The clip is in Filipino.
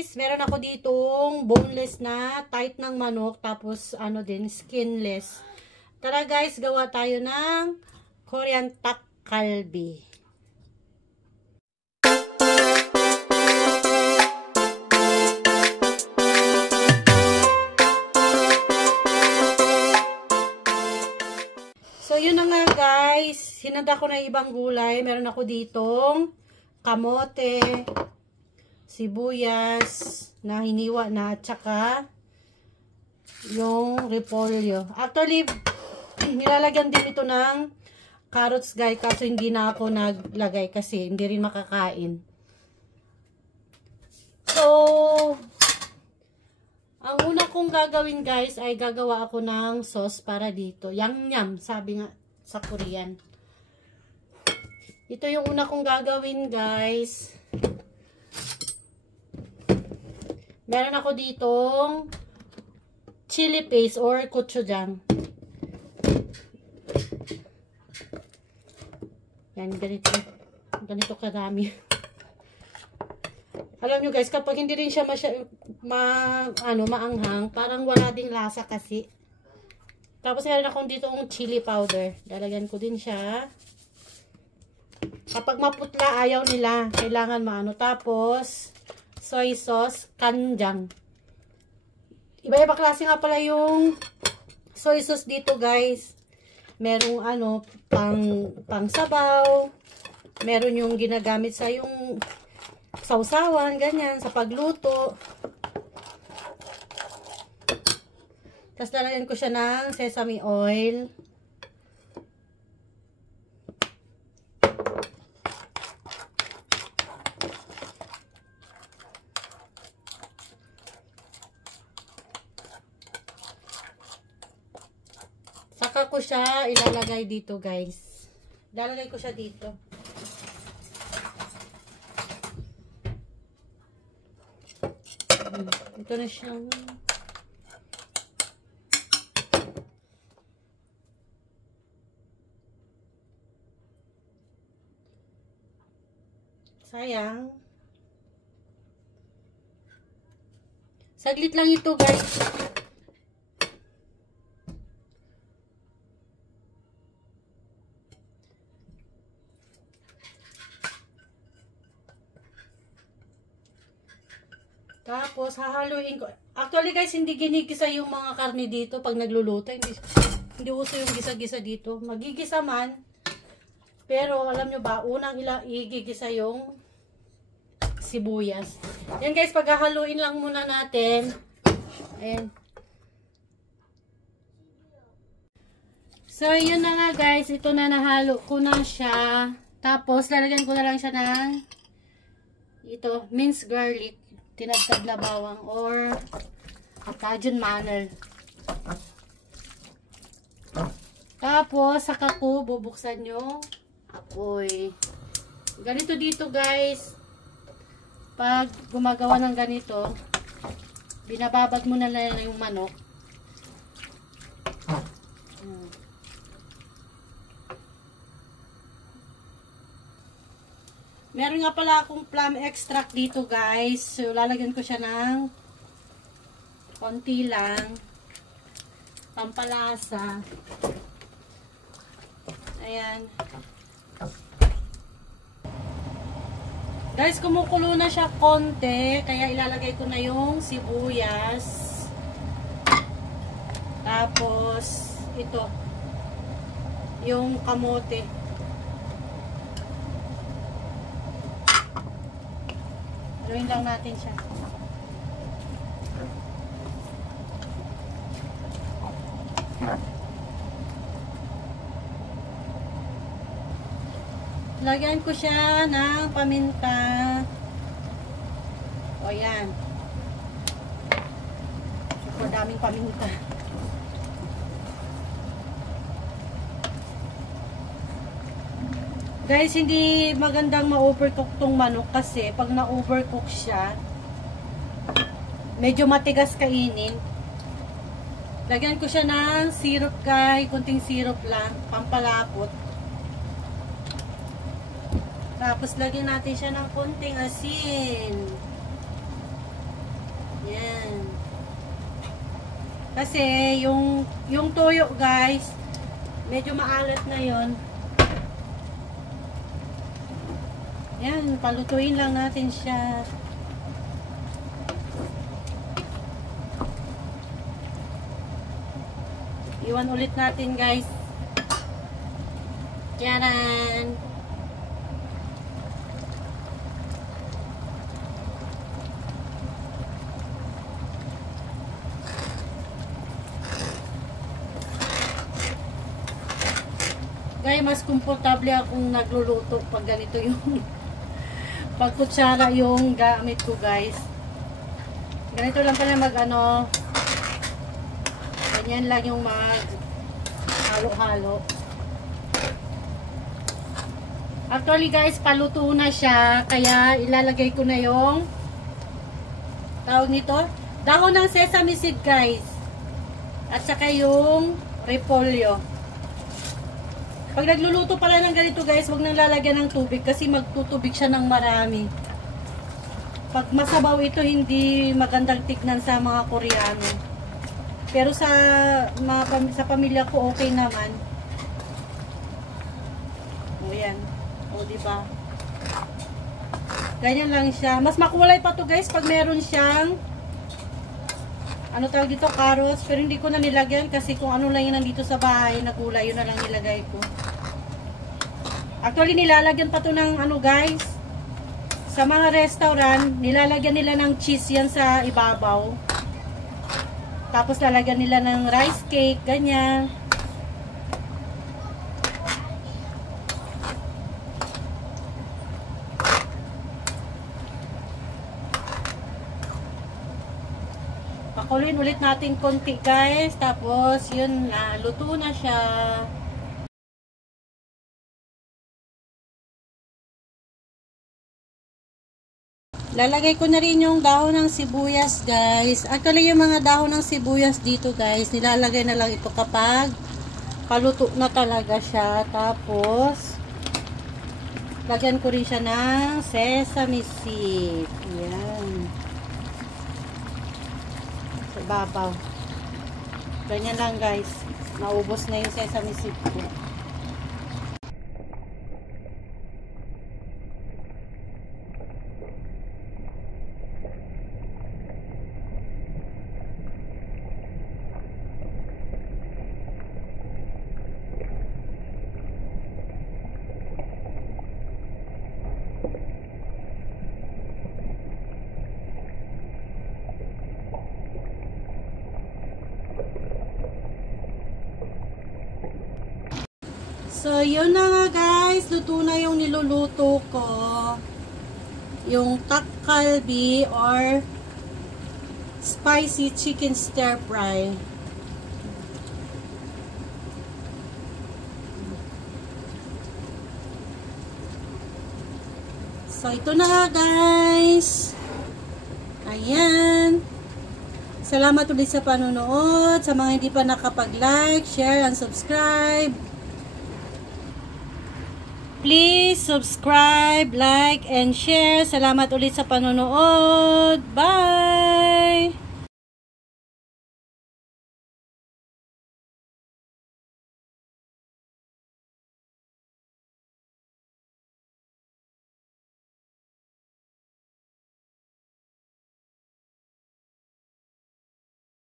guys, meron ako ditong boneless na tight ng manok, tapos ano din, skinless. Tara guys, gawa tayo ng Korean tak kalbi. So yun na nga guys, hinanda ko na ibang gulay. Meron ako ditong kamote, sibuyas na hiniwa na, at saka yung repolyo. Actually, nilalagyan din ito ng carrots guys, kaso hindi na ako naglagay kasi hindi rin makakain. So, ang una kong gagawin guys ay gagawa ako ng sauce para dito. Yam-yam, sabi nga sa Korean. Ito yung una kong gagawin guys. Meron ako ditong chili paste or gochujang. Yan, ganito kadami. Alam nyo guys, kapag hindi rin siya maanghang, parang wala ding lasa kasi. Tapos meron akong dito yung chili powder. Lalagyan ko din siya. Kapag maputla, ayaw nila. Kailangan maano. Tapos, soy sauce, kanjang. Iba-iba klase nga pala yung soy sauce dito guys. Merong ano, pang sabaw. Meron yung ginagamit sa yung sausawan, ganyan, sa pagluto. Tapos lalagyan ko siya ng sesame oil. Saka ko siya ilalagay dito guys. Ilalagay ko siya dito. Ito na siyang sayang. Saglit lang ito guys. Tapos, hahaluin ko. Actually, guys, hindi ginigisa yung mga karne dito pag nagluluto. Hindi uso yung gisa-gisa dito. Magigisa man. Pero, alam nyo ba, unang igigisa yung sibuyas. Yan, guys, paghahaluin lang muna natin. Ayan. So, yun na nga, guys. Ito na, nahalo ko na siya. Tapos, lalagyan ko na lang siya ng ito, minced garlic. Tinagtad na bawang or Cajun maner. Tapos, saka ko bubuksan yung apoy. Ganito dito guys. Pag gumagawa ng ganito, binababad mo na lang yung manok. Meron nga pala akong plum extract dito guys. So, lalagyan ko siya ng konti lang. Pampalasa. Ayan. Guys, kumukulo na siya konti. Kaya ilalagay ko na yung sibuyas. Tapos, ito. Yung kamote. Haluin lang natin siya. Lagyan ko siya ng paminta. O yan. Super daming paminta. Guys, hindi magandang ma-overcook tong manok kasi pag na-overcook siya, medyo matigas kainin. Lagyan ko siya ng syrup guys, kunting syrup lang, pampalapot. Tapos lagyan natin siya ng kunting asin. Kasi yung toyo guys, medyo maalat na yon. Yan, palutuin lang natin siya. Iwan ulit natin guys. Yaran. Guys, mas komportable akong nagluluto pag ganito yung pag kutsara yung gamit ko guys. Ganito lang pala mag ano, ganyan lang yung mag halo-halo. Actually guys, paluto na siya, kaya ilalagay ko na yung tawag nito, dahon ng sesame seed guys, at saka yung repolyo. Pag nagluluto pala ng ganito guys, huwag nang lalagyan ng tubig kasi magtutubig siya ng marami. Pag masabaw ito, hindi magandang tignan sa mga Koreano. Pero sa pamilya ko okay naman. O yan. O diba? Ganyan lang siya. Mas makulay pa to guys pag meron siyang ano tawag dito, carrots. Pero hindi ko na nilagyan kasi kung ano lang yun nandito sa bahay na gulay, yun na lang nilagay ko. Actually, nilalagyan pa to ng ano guys. Sa mga restaurant, nilalagyan nila ng cheese yan sa ibabaw. Tapos lalagyan nila ng rice cake, ganyan. Pakuluin ulit natin konti guys. Tapos yun na, luto na siya. Lalagay ko na rin yung dahon ng sibuyas guys. Actually yung mga dahon ng sibuyas dito guys, nilalagay na lang ito kapag paluto na talaga siya. Tapos lagyan ko rin siya ng sesame seed. Yan. Sa babaw. Ganyan lang guys. Naubos na yung sesame seed ko. So, yun na nga guys. Luto na yung niluluto ko. Yung takkalbi or spicy chicken stir fry. So, ito na nga guys. Ayan. Salamat ulit sa panonood. Sa mga hindi pa nakapag-like, share, and subscribe. Please subscribe, like, and share. Salamat ulit sa panonood. Bye!